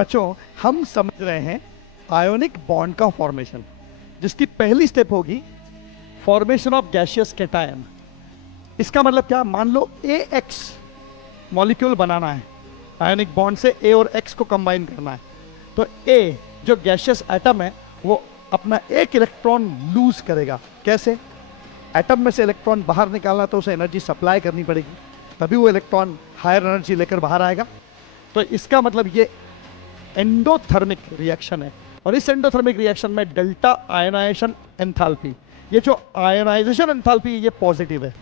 बच्चों, हम समझ रहे हैं आयोनिक बॉन्ड का फॉर्मेशन, जिसकी पहली स्टेप होगी फॉर्मेशन ऑफ गैसियस कैटायन। इसका मतलब क्या, मान लो AX मॉलिक्यूल बनाना है, आयोनिक बॉन्ड से A और X को कंबाइन करना है, तो A जो गैसियस एटम है वो अपना एक इलेक्ट्रॉन लूज करेगा। कैसे? एटम में से इलेक्ट्रॉन बाहर निकालना तो उसे एनर्जी सप्लाई करनी पड़ेगी, तभी वो इलेक्ट्रॉन हायर एनर्जी लेकर बाहर आएगा। तो इसका मतलब ये एंडोथर्मिक रिएक्शन है, और इस एंडोथर्मिक रिएक्शन में डेल्टा आयनाइजेशन एंथैल्पी, ये जो आयनाइजेशन एंथैल्पी ये पॉजिटिव है।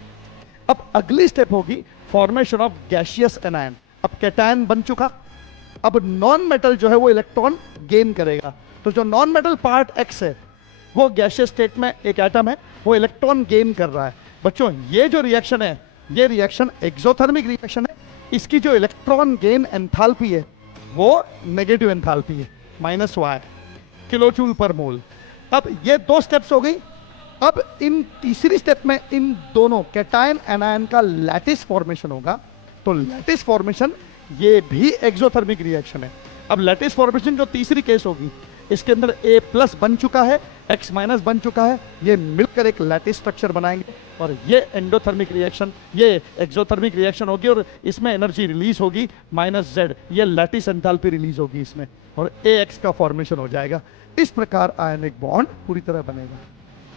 अब अगली स्टेप होगी फॉर्मेशन ऑफ गैसियस एनायन। अब कैटायन बन चुका, अब नॉन मेटल जो है वो इलेक्ट्रॉन गेन करेगा। तो जो नॉन मेटल पार्ट X है वो गैसियस स्टेट में एक एटम है, वो इलेक्ट्रॉन गेन कर रहा है। बच्चों, ये जो रिएक्शन है ये रिएक्शन एक्सोथर्मिक रिएक्शन है। इसकी जो इलेक्ट्रॉन गेन एंथैल्पी है वो नेगेटिव एंथैल्पी है, -y किलो जूल पर मोल। अब ये दो स्टेप्स हो गई। अब इन तीसरी स्टेप में इन दोनों कैटायन एनायन का लैटिस फॉर्मेशन होगा। तो लैटिस फॉर्मेशन ये भी एक्सोथर्मिक रिएक्शन है। अब लैटिस फॉर्मेशन जो तीसरी केस होगी, इसके अंदर A+ बन चुका है, X- बन चुका है, ये मिलकर एक लैटिस स्ट्रक्चर बनाएंगे और ये एंडोथर्मिक रिएक्शन, ये एक्सोथर्मिक रिएक्शन होगी और इसमें एनर्जी रिलीज होगी -Z, ये लैटिस एंथैल्पी रिलीज होगी इसमें, और AX का फॉर्मेशन हो जाएगा। इस प्रकार आयनिक बॉन्ड पूरी तरह बनेगा।